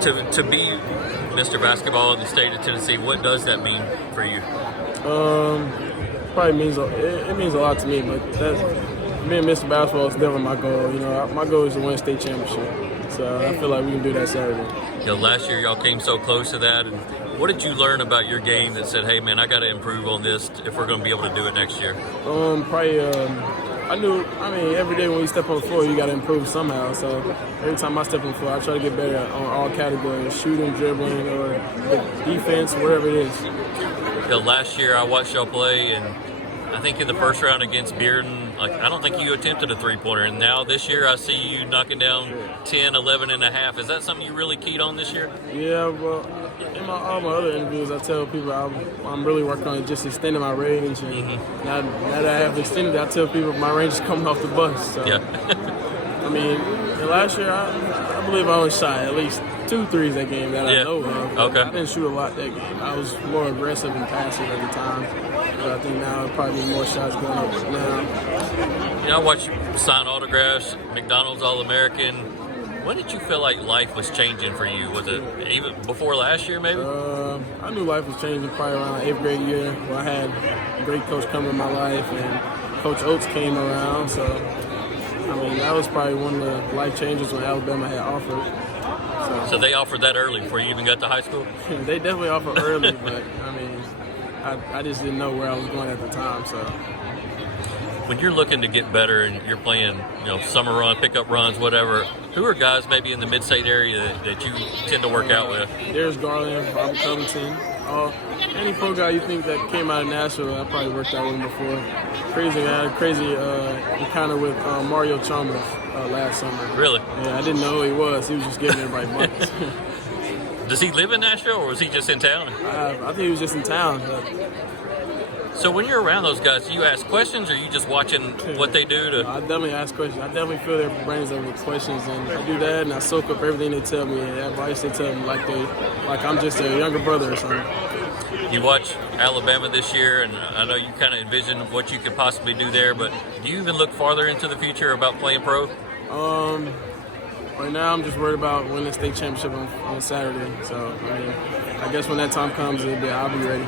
To be Mr. Basketball in the state of Tennessee, what does that mean for you? Probably means it means a lot to me, but being Mr. Basketball is never my goal. You know, my goal is to win state championship. So I feel like we can do that Saturday. You know, last year y'all came so close to that, and what did you learn about your game that said, "Hey, man, I got to improve on this if we're going to be able to do it next year"? Probably. Every day when you step on the floor, you got to improve somehow. So every time I step on the floor, I try to get better on all categories: shooting, dribbling, or defense, whatever it is. You know, last year I watched y'all play, and I think in the first round against Bearden, I don't think you attempted a three-pointer. And now this year I see you knocking down 10, 11 and a half. Is that something you really keyed on this year? Yeah, well, in all my other interviews, I tell people I'm really working on just extending my range. And now that I have extended it, I tell people my range is coming off the bus. So, yeah. Last year, I believe I was shot at least 2 threes that game that I know of. Okay. I didn't shoot a lot that game. I was more aggressive and passive at the time. But I think now it'll probably be more shots going up now. You know, I watched you sign autographs, McDonald's All-American. When did you feel like life was changing for you? Was it even before last year, maybe? I knew life was changing probably around the 8th grade year, where I had a great coach come in my life, and Coach Oates came around. So, that was probably one of the life changes when Alabama had offered. So they offered that early before you even got to high school? They definitely offered early, but I just didn't know where I was going at the time. So when you're looking to get better and you're playing, summer run, pickup runs, whatever, who are guys maybe in the mid-state area that you tend to work out with? There's Garland, Robert Covington. Any pro guy you think that came out of Nashville, I probably worked out with him before. I had a crazy encounter with Mario Chalmers last summer. Really? Yeah, I didn't know who he was. He was just giving everybody buckets. Does he live in Nashville, or was he just in town? I think he was just in town. So when you're around those guys, do you ask questions, or are you just watching what they do? I definitely ask questions. I definitely fill their brains up with questions, and I do that, and I soak up everything they tell me, and advice they tell me like I'm just a younger brother or something. You watch Alabama this year, and I know you kind of envision what you could possibly do there, but do you even look farther into the future about playing pro? Right now, I'm just worried about winning the state championship on Saturday. So, I guess when that time comes, I'll be ready.